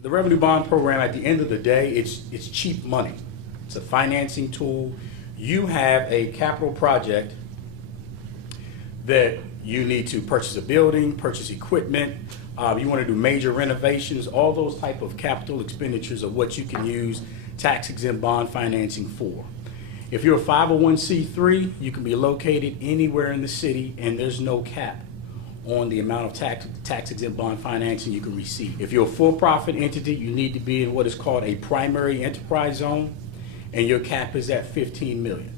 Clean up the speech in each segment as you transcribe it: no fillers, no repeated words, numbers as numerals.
The revenue bond program, at the end of the day, it's cheap money. It's a financing tool. You have a capital project that you need to purchase a building, purchase equipment, you want to do major renovations, all those type of capital expenditures are what you can use tax-exempt bond financing for. If you're a 501c3, you can be located anywhere in the city and there's no cap on the amount of tax-exempt bond financing you can receive. If you're a for-profit entity, you need to be in what is called a primary enterprise zone, and your cap is at $15 million.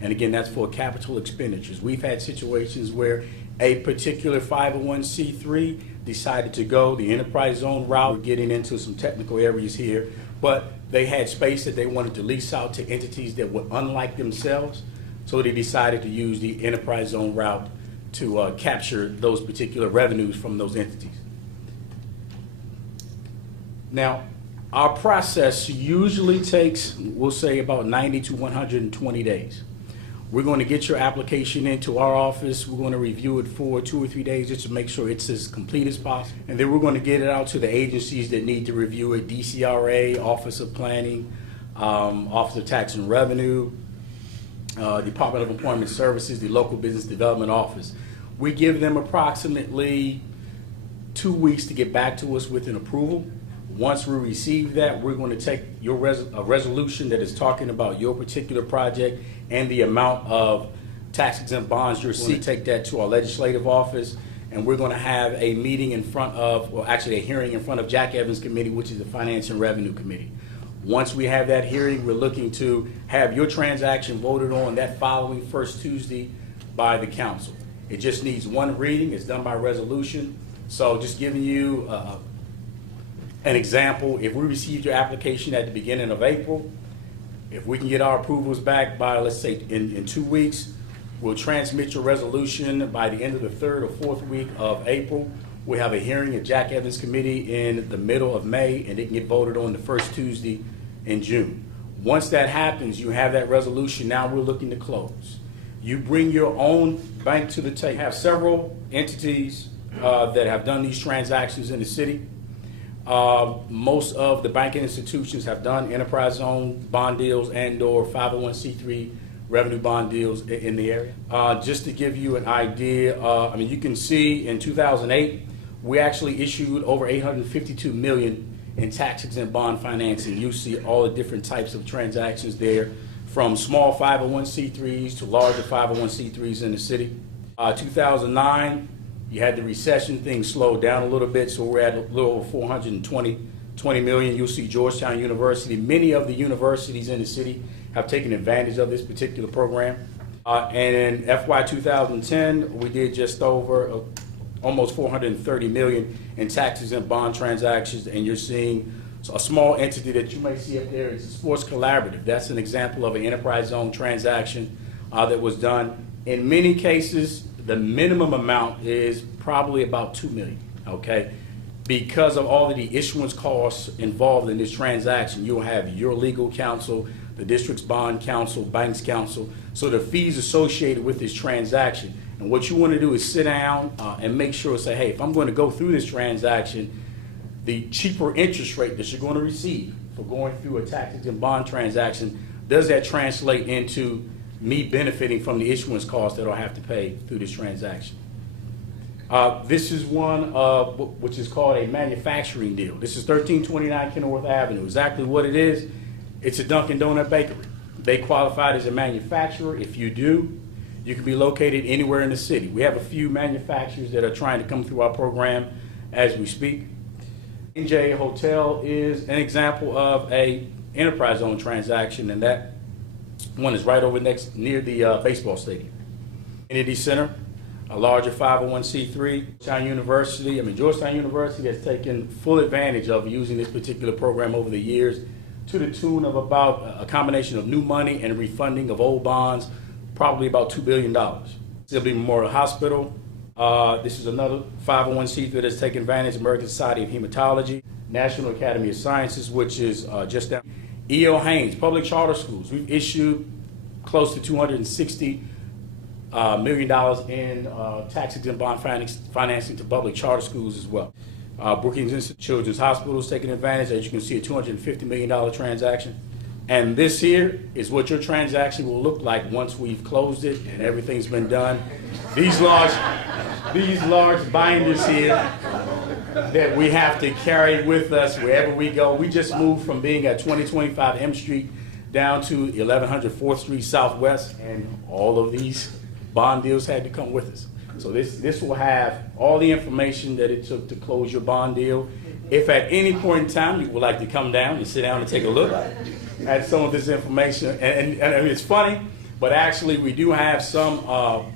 And again, that's for capital expenditures. We've had situations where a particular 501c3 decided to go the enterprise zone route. We're getting into some technical areas here, but they had space that they wanted to lease out to entities that were unlike themselves, so they decided to use the enterprise zone route to capture those particular revenues from those entities. Now, our process usually takes, we'll say, about 90 to 120 days. We're going to get your application into our office. We're going to review it for 2 or 3 days just to make sure it's as complete as possible. And then we're going to get it out to the agencies that need to review it: DCRA, Office of Planning, Office of Tax and Revenue, Department of Employment Services, the local business development office. We give them approximately 2 weeks to get back to us with an approval. Once we receive that, we're going to take your resolution that is talking about your particular project and the amount of tax-exempt bonds you're seeking. Take that to our legislative office, and we're going to have a meeting in front of, well, actually a hearing in front of Jack Evans Committee, which is the Finance and Revenue Committee. Once we have that hearing, we're looking to have your transaction voted on that following first Tuesday by the council. It just needs one reading. It's done by resolution. So just giving you an example, if we received your application at the beginning of April, if we can get our approvals back by, let's say, in 2 weeks, we'll transmit your resolution by the end of the 3rd or 4th week of April. We'll have a hearing at Jack Evans Committee in the middle of May, and it can get voted on the first Tuesday in June. Once that happens, you have that resolution. Now we're looking to close. You bring your own bank to the table. We have several entities that have done these transactions in the city. Most of the banking institutions have done enterprise zone bond deals and/or 501c3 revenue bond deals in the area. Just to give you an idea, I mean, you can see in 2008, we actually issued over $852 million in tax-exempt bond financing. You see all the different types of transactions there, from small 501c3s to larger 501c3s in the city. 2009. You had the recession, things slowed down a little bit, so we're at a little over 420 million. You'll see Georgetown University. Many of the universities in the city have taken advantage of this particular program. And in FY 2010, we did just over almost 430 million in tax-exempt bond transactions, and you're seeing a small entity that you may see up there is a Sports Collaborative. That's an example of an enterprise zone transaction that was done. In many cases, the minimum amount is probably about $2 million, okay? Because of all of the issuance costs involved in this transaction, you'll have your legal counsel, the district's bond counsel, bank's counsel, so the fees associated with this transaction. And what you want to do is sit down and make sure, say, hey, if I'm going to go through this transaction, the cheaper interest rate that you're going to receive for going through a tax-exempt bond transaction, does that translate into me benefiting from the issuance costs that I'll have to pay through this transaction? This is one which is called a manufacturing deal. This is 1329 Kenilworth Avenue. Exactly what it is, it's a Dunkin' Donut bakery. They qualified as a manufacturer. If you do, you can be located anywhere in the city. We have a few manufacturers that are trying to come through our program as we speak. NJ Hotel is an example of a enterprise zone transaction, and that one is right over near the baseball stadium. Kennedy Center, a larger 501c3. Georgetown University has taken full advantage of using this particular program over the years, to the tune of about a combination of new money and refunding of old bonds, probably about $2 billion. Sibley Memorial Hospital. This is another 501c3 that's taken advantage of American Society of Hematology. National Academy of Sciences, which is just down. E.L. Haynes, public charter schools. We've issued close to $260 million in tax-exempt bond financing to public charter schools as well. Brookings Institute Children's Hospital is taking advantage. As you can see, a $250 million transaction. And this here is what your transaction will look like once we've closed it and everything's been done. These large binders here that we have to carry with us wherever we go. We just moved from being at 2025 M Street down to 1100 4th Street Southwest, and all of these bond deals had to come with us. So this will have all the information that it took to close your bond deal. If at any point in time you would like to come down and sit down and take a look at some of this information, and it's funny, but actually we do have some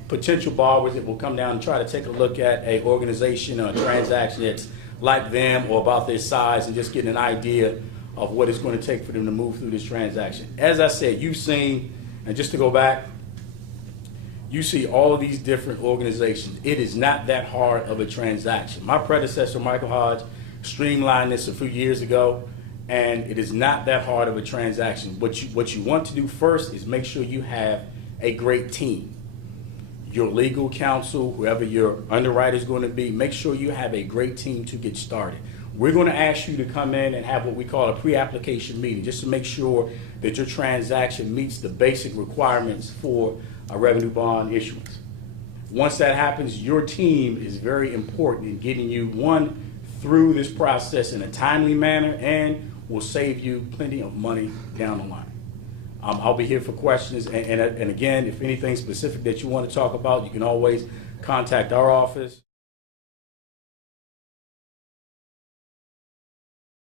potential borrowers that will come down and try to take a look at a organization or a transaction that's like them or about their size, and just getting an idea of what it's going to take for them to move through this transaction. As I said, you've seen, and just to go back, you see all of these different organizations. It is not that hard of a transaction. My predecessor, Michael Hodge, streamlined this a few years ago, and it is not that hard of a transaction. What you want to do first is make sure you have a great team. Your legal counsel, whoever your underwriter is going to be, make sure you have a great team to get started. We're going to ask you to come in and have what we call a pre-application meeting, just to make sure that your transaction meets the basic requirements for a revenue bond issuance. Once that happens, your team is very important in getting you, one, through this process in a timely manner, and will save you plenty of money down the line. I'll be here for questions, and again, if anything specific that you want to talk about, you can always contact our office.